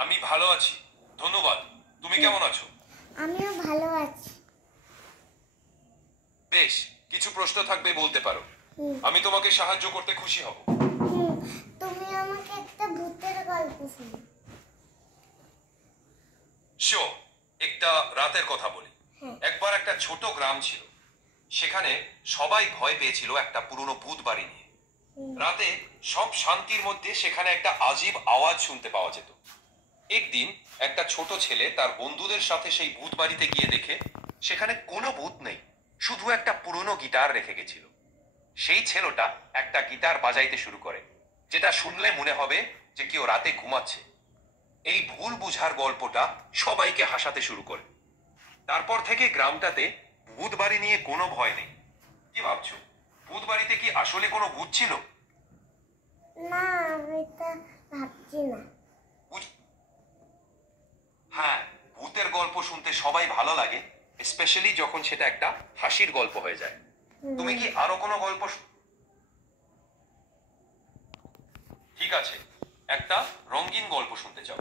আমি ভালো আছি, ধন্যবাদ। তুমি কেমন আছো? আমিও ভালো আছি। বেশ, কিছু প্রশ্ন থাকবে বলতে পারো। হুম। আমি তোমাকে সাহায্য করতে খুশি হব। হুম, তুমি আমাকে একটা ভূতের গল্প শোনো। শো, একটা রাতের কথা বলি। হ্যাঁ। একবার একটা ছোট গ্রাম ছিল। সেখানে সবাই ভয় পেয়েছিল একটা পুরনো ভূত বাড়ি নিয়ে। হুম। রাতে সব শান্তির মধ্যে সেখানে একটা আজীব আওয়াজ শুনতে পাওয়া যেত। একদিন একটা ছোট ছেলে তার বন্ধুদের সাথে সেই ভূত বাড়িতে গিয়ে দেখে সেখানে কোনো ভূত নেই, শুধু একটা পুরনো গিটার রেখে গেছিল। সেই ছেলেটা একটা গিটার বাজাইতে শুরু করে, যেটা শুনলে মনে হবে যে কেউ রাতে ঘুমাচ্ছে। এই ভুল বুঝার গল্পটা সবাইকে হাসাতে শুরু করে। তারপর থেকে গ্রামটাতে ভূত বাড়ি নিয়ে কোনো ভয় নেই। কি ভাবছো, ভূত বাড়িতে কি আসলে কোনো ভূত ছিল? না, আমি তা ভাবছি না। বুঝ- হ্যাঁ, ভূতের গল্প শুনতে সবাই ভালো লাগে, স্পেশালি যখন সেটা একটা হাসির গল্প হয়ে যায়। তুমি কি আরো কোনো গল্প ঠিক আছে, একটা রঙিন গল্প শুনতে চাও?